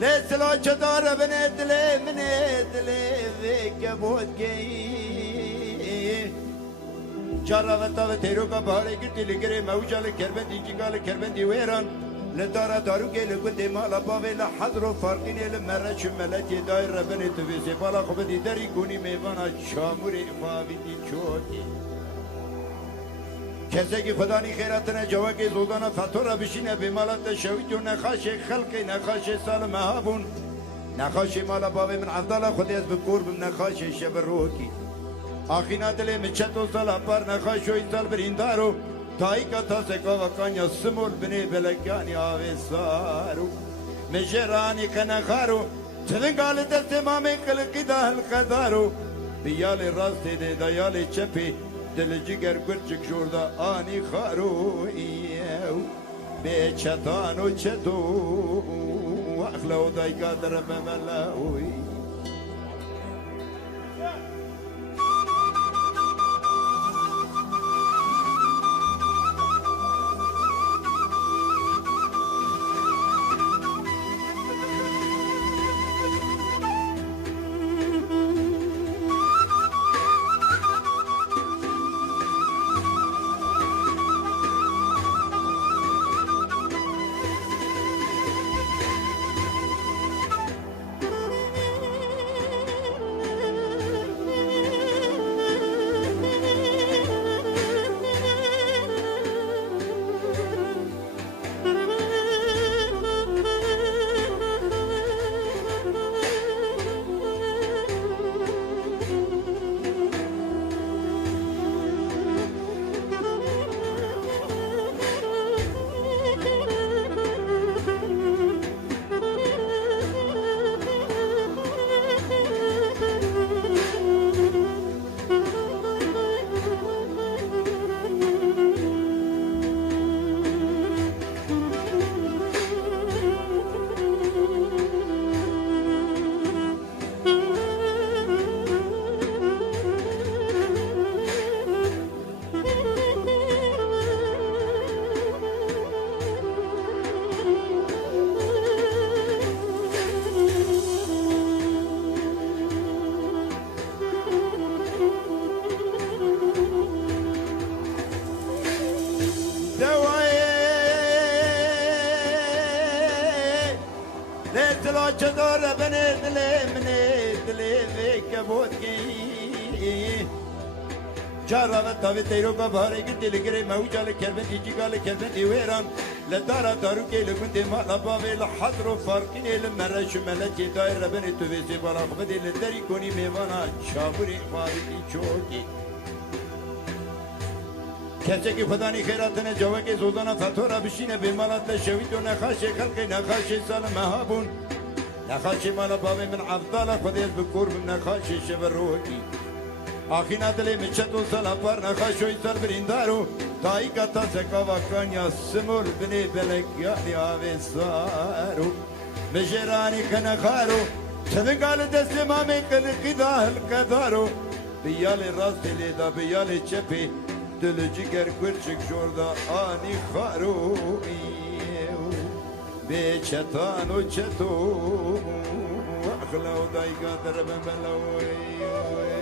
لسلا چدار بنت لی منت لی کبود کی جراوتا و تیرو کا بهاره گرتی لگره موجال کربندی جگال کربندی ویران لدارا دارو که لگوتی مالا باوی لحضر و فرقینی لمرش ملتی دایر ربنی تویسی بالا خوبتی داری گونی میوانا شاموری افاویدی چوتی کسی که خدا نی خیراتنه جوا که زودانا فتورا بشینه به مالات شوید و نخاش خلقی نخاش سال مهابون نخاش مالا باوی من عفدالا خودی از بکور بم نخاش شب روکی آخینا دلی مچت و سال اپار نخاش و ایسال بریندارو تایی که تا سکا و کانیا سمول بنی بلکانی آوی سارو مجرانی کنخارو چلنگال دست مامی قلقی دا حلقدارو بیال راستی ده دایال چپی دل جگر گرچک جوردا آنی خارو ایو به چتان و چتو اخلاو دایگا در بملاوی چدار بني دلي مني دلي فيك بودكي جارا وتاوي تيرو کا بهاره کی دل گره موجا لکربندی جگا لکربندی ویران لدارا دارو کی لگندی مالا باوی لحضر و فرقینی لمرش ملتی دایر ربنی تویسی بالا خبدی لدری کنی میوانا شابوری خواهی چوکی کسی که خدا نی خیراتنه جوا که زودانا فتورا بشینه به مالات شوید و نخاش خلقی نخاش سال مهابون نخاش مالا باوی من عفدالا خودی از بکور بم نخاش شب روحی آخینا دلی مچت و سال اپار نخاش و ایسال بریندارو تایی که تا سکا و کانیا سمول بنی بلکیانی آوی سارو مجرانی کنخارو چدنگال دست مامی قلقی دا حلقدارو بیال راست لیدا بیال چپی دل جگر گرچک جوردا آنی خارو به چتان و چتو اخلاو دایگا در بملوی